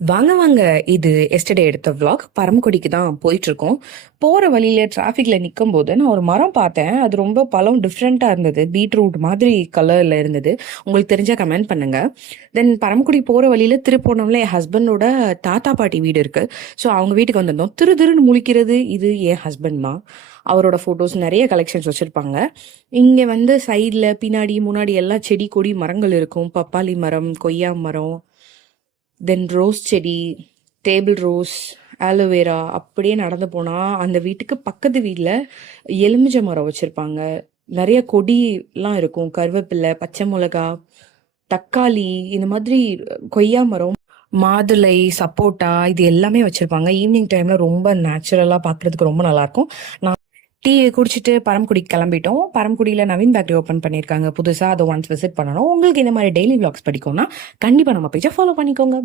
வாங்க வாங்க. இது எஸ்டர்டே எடுத்த vlog. பரமக்குடிக்கு தான் போயிட்டு இருக்கோம். போற வழியில டிராஃபிக்ல நிற்கும் போது நான் ஒரு மரம் பார்த்தேன். அது ரொம்ப பழம் டிஃப்ரெண்டா இருந்தது. பீட்ரூட் மாதிரி கலர்ல இருந்தது. உங்களுக்கு தெரிஞ்சா கமெண்ட் பண்ணுங்க. தென் பரமக்குடி போற வழியில திருப்போணம்ல என் ஹஸ்பண்டோட தாத்தா பாட்டி வீடு இருக்கு. ஸோ அவங்க வீட்டுக்கு வந்திருந்தோம். திரு திருன்னு முழிக்கிறது இது என் ஹஸ்பண்ட் தான். அவரோட ஃபோட்டோஸ் நிறைய கலெக்ஷன்ஸ் வச்சுருப்பாங்க. இங்கே வந்து சைடில் பின்னாடி முன்னாடி எல்லாம் செடி கொடி மரங்கள் இருக்கும். பப்பாளி மரம், கொய்யா மரம், தென் ரோஸ் செடி, டேபிள் ரோஸ், ஆலோவேரா. அப்படியே நடந்து போனால் அந்த வீட்டுக்கு பக்கத்து வீட்டில் எலுமிச்சை மரம் வச்சுருப்பாங்க. நிறைய கொடிலாம் இருக்கும். கருவேப்பிலை, பச்சை மிளகா, தக்காளி, இந்த மாதிரி கொய்யா மரம், மாதுளை, சப்போட்டா, இது எல்லாமே வச்சுருப்பாங்க. ஈவினிங் டைமில் ரொம்ப நேச்சுரலாக பார்க்குறதுக்கு ரொம்ப நல்லாயிருக்கும். நான் டீ குடிச்சிட்டு பரமக்குடிக்கு கிளம்பிட்டோம். பரமக்குடியில் நவீன் பேக்கரி ஓப்பன் பண்ணியிருக்காங்க புதுசாக. அதை ஒன்ஸ் விசிட் பண்ணணும். உங்களுக்கு இந்த மாதிரி டெய்லி vlogs படிக்கும்னா கண்டிப்பாக நம்ம பேஜை ஃபாலோ பண்ணிக்கோங்க.